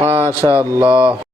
মাশাল্লাহ